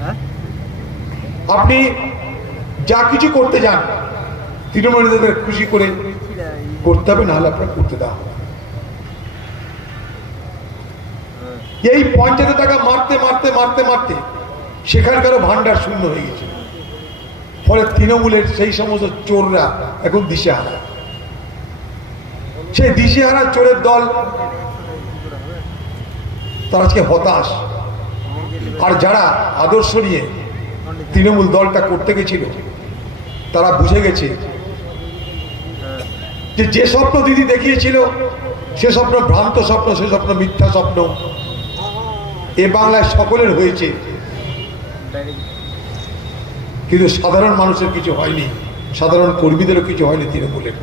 হ্যাঁ? আপনি যা কিছু করতে যান, তৃণমূলীদের খুশি করে করতে হবে, নাহলে আপনার করতে দেওয়া হবে এই পঞ্চায়েত টাকা মারতে মারতে মারতে মারতে সেখানকারও ভান্ডার শূন্য হয়ে গেছে। ফলে তৃণমূলের সেই সমস্ত চোররা এখন দিশেহারা। সেই দিশেহারা চোরের দল, তারা আজকে হতাশ। আর যারা আদর্শ নিয়ে তৃণমূল দলটা করতে গেছিল, তারা বুঝে গেছে যে যে স্বপ্ন দিদি দেখিয়েছিল, সে স্বপ্ন ভ্রান্ত স্বপ্ন, সে স্বপ্ন মিথ্যা স্বপ্ন। এ বাংলায় সকলের হয়েছে। কিন্তু সাধারণ মানুষের কিছু হয়নি, সাধারণ কর্মীদেরও কিছু হয়নি তৃণমূলের।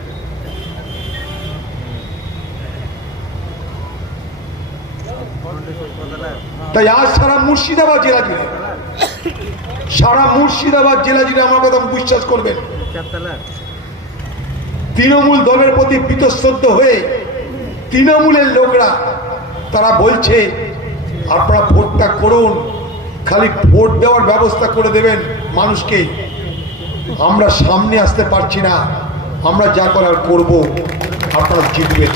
তাই আজ সারা মুর্শিদাবাদ জেলা জুড়ে, সারা মুর্শিদাবাদ জেলা জুড়ে আমার কথা বিশ্বাস করবেন। তৃণমূল দলের প্রতি বীতশ্রদ্ধ হয়ে তৃণমূলের লোকরা তারা বলছে, আপনারা ভোটটা করুন, খালি ভোট দেওয়ার ব্যবস্থা করে দেবেন মানুষকে। আমরা সামনে আসতে পারছি না, আমরা যা করার করব, আপনারা জিতবেন।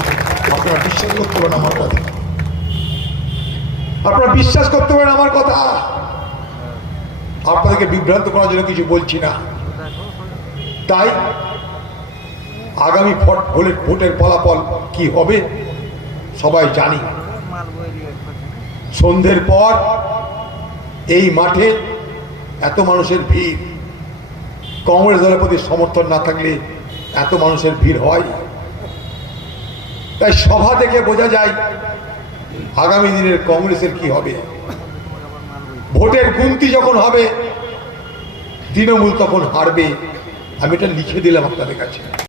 আপনারা বিশ্বাস করতে পারেন আমার কথা। আপনারা বিশ্বাস করতে পারেন আমার কথা। আপনাদেরকে বিভ্রান্ত করার জন্য কিছু বলছি না। তাই আগামী ভোট ভোটের ভোটের ফলাফল কি হবে, সবাই জানি। সন্ধ্যের পর এই মাঠে এত মানুষের ভিড়। কংগ্রেস দলের প্রতি সমর্থন না থাকলে এত মানুষের ভিড় হয়। তাই সভা দেখে বোঝা যায় আগামী দিনের কংগ্রেসের কি হবে? ভোটের গুনতি যখন হবে, তৃণমূল তখন হারবে। আমি এটা লিখে দিলাম আপনাদের কাছে।